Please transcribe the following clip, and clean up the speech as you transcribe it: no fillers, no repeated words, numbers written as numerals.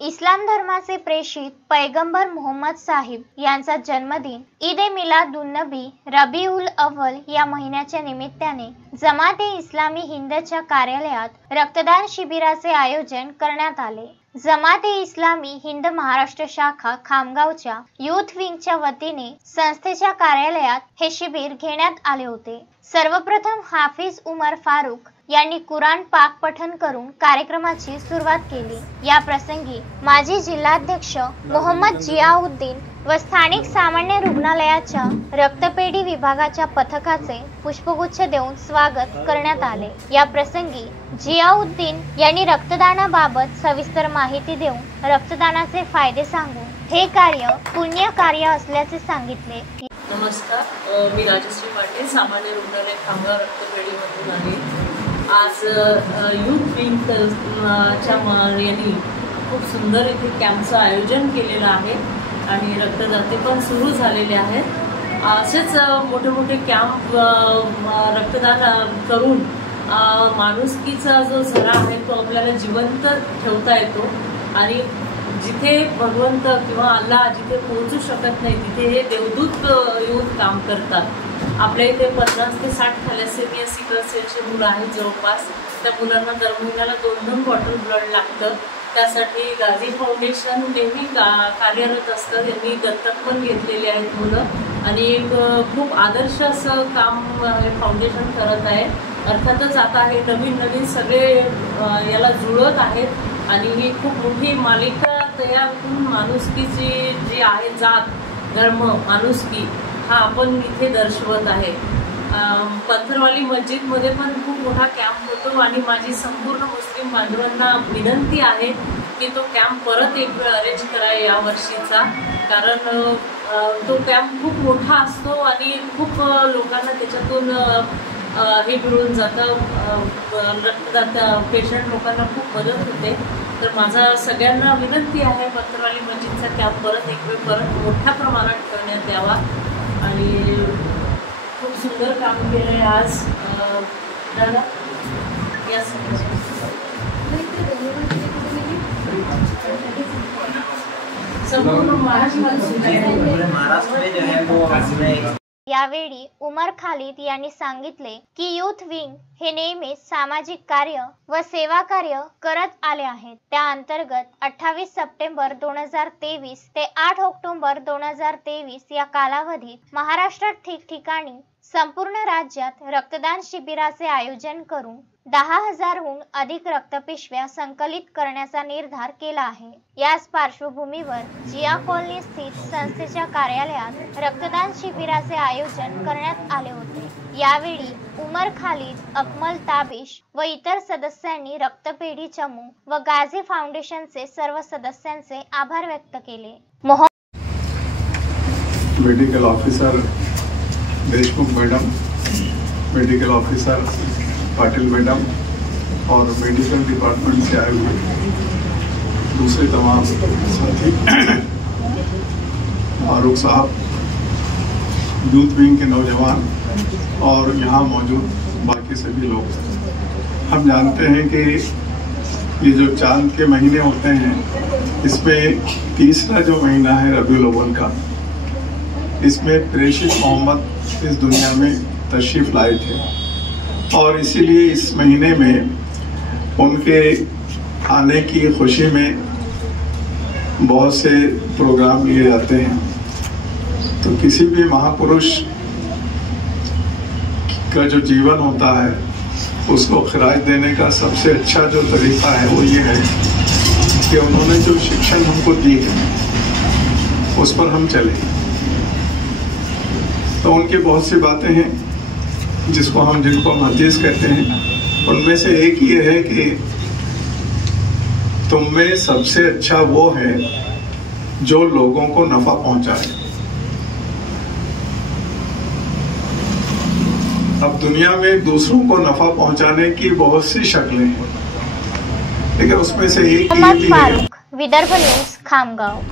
इस्लाम धर्माचे प्रेषित पैगंबर मोहम्मद साहिब यांचा जन्मदिन ईद ए मिलादुन्नबी रबीउल अव्वल या महिन्याच्या निमित्ताने जमाते इस्लामी हिंदच्या कार्यालयात रक्तदान शिबिराचे आयोजन करण्यात आले। जमाते इस्लामी हिंद महाराष्ट्र शाखा खामगावच्या यूथ विंगच्या वतीने संस्थेच्या कार्यालयात हे शिबिर घेण्यात आले होते। सर्वप्रथम हाफिज उमर फारूक यांनी कुराण पाक पठण करून कार्यक्रमाची सुरुवात केली। या प्रसंगी माजी जिल्हाध्यक्ष मोहम्मद जियाउद्दीन व स्थानिक सामान्य रुग्णालयाच्या रक्तपेढी विभागाच्या पथकाचे पुष्पगुच्छ देऊन स्वागत करण्यात आले। या प्रसंगी जियाउद्दीन यांनी रक्तदानाबाबत सविस्तर माहिती देऊन रक्तदानाचे फायदे सांगून हे कार्य पुण्य कार्य असल्याचे सांगितले। नमस्कार, मी राजश्री पाटील, सामान्य रुग्णालय खामगाव रक्तपेढीमधून आहे। आज यूथ विंगच्या यांनी खूप सुंदर इथे कॅम्पचं आयोजन केलेलं आहे आणि रक्तदाते पण सुरू झालेले आहेत। असेच मोठे मोठे कॅम्प रक्तदान करून माणुसकीचा जो झरा आहे तो आपल्याला जिवंत ठेवता येतो आणि जिथे भगवंत किंवा अल्लाह जिथे पोहोचू शकत नाही तिथे हे देवदूत येऊन काम करतात। आपल्या इथे 50 ते 60 थॅलेसेमिया सिकल सेलचे मुलं आहेत जवळपास। त्या मुलांना दर महिन्याला 2-2 बॉटल ब्लड लागतं। त्यासाठी गाझी फाउंडेशन नेहमी कार्यरत असतं। त्यांनी दत्तक पण घेतलेले आहेत मुलं आणि एक खूप आदर्श असं काम हे फाउंडेशन करत आहे। अर्थातच आता हे नवीन सगळे याला जुळत आहेत आणि ही खूप मोठी मालिका तयार करून माणुसकीची जी आहे जात धर्म माणुसकी हा आपण इथे दर्शवत आहे। पत्थरवाली मस्जिदमध्ये पण खूप मोठा कॅम्प होतो आणि माझी संपूर्ण मुस्लिम बांधवांना विनंती आहे की तो कॅम्प परत एक वेळ अरेंज करा या वर्षीचा, कारण तो कॅम्प खूप मोठा असतो आणि खूप लोकांना त्याच्यातून हे मिळून जातं। रक्तदाता पेशंट लोकांना खूप मदत होते। तर माझा सगळ्यांना विनंती आहे पत्थरवाली मस्जिदचा कॅम्प एक वेळ मोठ्या प्रमाणात करण्यात यावा आणि खूप सुंदर काम केलं आहे आज दादा। यस, संपूर्ण महाराष्ट्र। यावेळी उमर खालिद यांनी सांगितले की यूथ विंग हे नेहमीच सामाजिक कार्य व सेवा कार्य करत आले आहेत। त्या अंतर्गत 28 सप्टेंबर 2023 ते 8 ऑक्टोबर 2023 या कालावधीत महाराष्ट्रात ठिकठिकाणी संपूर्ण राज्यात रक्तदान शिबिराचे आयोजन करून 10,000हून अधिक रक्तपिशव्या संकलित करण्याचा निर्धार केला आहे। याच पार्श्वभूमीवर जिया कॉलनी स्थित संस्थेच्या कार्यालयात रक्तदान शिबिराचे आयोजन करण्यात आले होते। यावेळी उमर खालिद, अकमल ताबिश व इतर सदस्यांनी रक्तपेढी चमू व गाझी फाउंडेशनचे सर्व सदस्यांचे आभार व्यक्त केले। Medical officer Deshmukh madam, medical officer Patil madam और मेडिकल डिपार्टमेंट से आए हुए दूसरे तमाम साथी, फारूक साहब, यूथ विंग के नौजवान और यहाँ मौजूद बाकी सभी लोग, हम जानते हैं कि ये जो चांद के महीने होते हैं इसमें तीसरा जो महीना है रबीउल अव्वल का, इसमें प्रेषित मोहम्मद इस दुनिया में तशरीफ लाए थे और इसीलिए इस महीने में उनके आने की खुशी में बहुत से प्रोग्राम लिए जाते हैं। तो किसी भी महापुरुष का जो जीवन होता है उसको खिराज देने का सबसे अच्छा जो तरीका है वो ये है कि उन्होंने जो शिक्षण हमको दी है उस पर हम चलें। तो उनकी बहुत सी बातें हैं जिनको हम हदीस कहते हैं, उनमें से एक ये है कि तुम में सबसे अच्छा वो है जो लोगों को नफा पहुंचाए। अब दुनिया में दूसरों को नफा पहुंचाने की बहुत सी शक्लें हैं, लेकिन उसमें से एक ये भी है। विदर्भ न्यूज खामगाव।